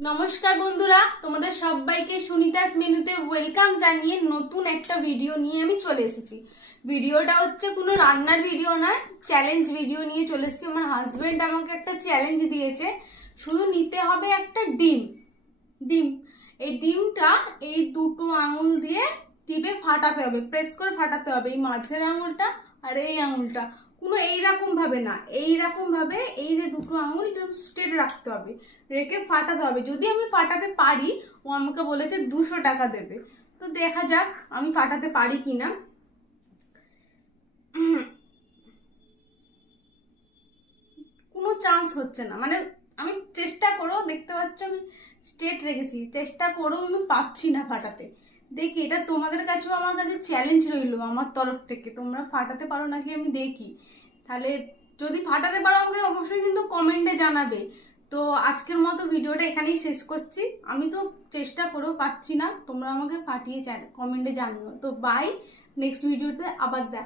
নমস্কার বন্ধুরা, তোমাদের সবাইকে সুনিতাস মেনুতে ওয়েলকাম জানিয়ে নতুন একটা ভিডিও নিয়ে আমি চলে এসেছি। ভিডিওটা হচ্ছে কোনো রান্নার ভিডিও নয়, চ্যালেঞ্জ ভিডিও নিয়ে চলে এসেছি। আমার হাজবেন্ড আমাকে একটা চ্যালেঞ্জ দিয়েছে, শুধু নিতে হবে একটা ডিম। ডিম এই ডিমটা এই দুটো আঙুল দিয়ে টিপে ফাটাতে হবে, প্রেস করে ফাটাতে হবে। এই মাঝের আঙুলটা আর এই আঙুলটা কোনো এইরকম ভাবে না, এইরকম ভাবে এই যে দুটো আঙুল এরকম স্ট্রেট রাখতে হবে, রেখে ফাটাতে হবে। যদি আমি ফাটাতে পারি, ও আমাকে বলেছে 200 টাকা দেবে। তো দেখা যাক আমি ফাটাতে পারি কিনা। কোনো চান্স হচ্ছে না, মানে আমি চেষ্টা করেও, দেখতে পাচ্ছ আমি স্ট্রেট রেখেছি, চেষ্টা করেও আমি পাচ্ছি না ফাটাতে। দেখি, এটা তোমাদের কাছেও আমার কাছে চ্যালেঞ্জ রইলো আমার তরফ থেকে, তোমরা ফাটাতে পারো নাকি আমি দেখি। তাহলে যদি ফাটাতে পারো আমাকে অবশ্যই কিন্তু কমেন্টে জানাবে। তো আজকের মতো ভিডিওটা এখানেই শেষ করছি। আমি তো চেষ্টা করেও পাচ্ছি না, তোমরা আমাকে ফাটিয়ে কমেন্টে জানিও। তো বাই, নেক্সট ভিডিওতে আবার দেখ।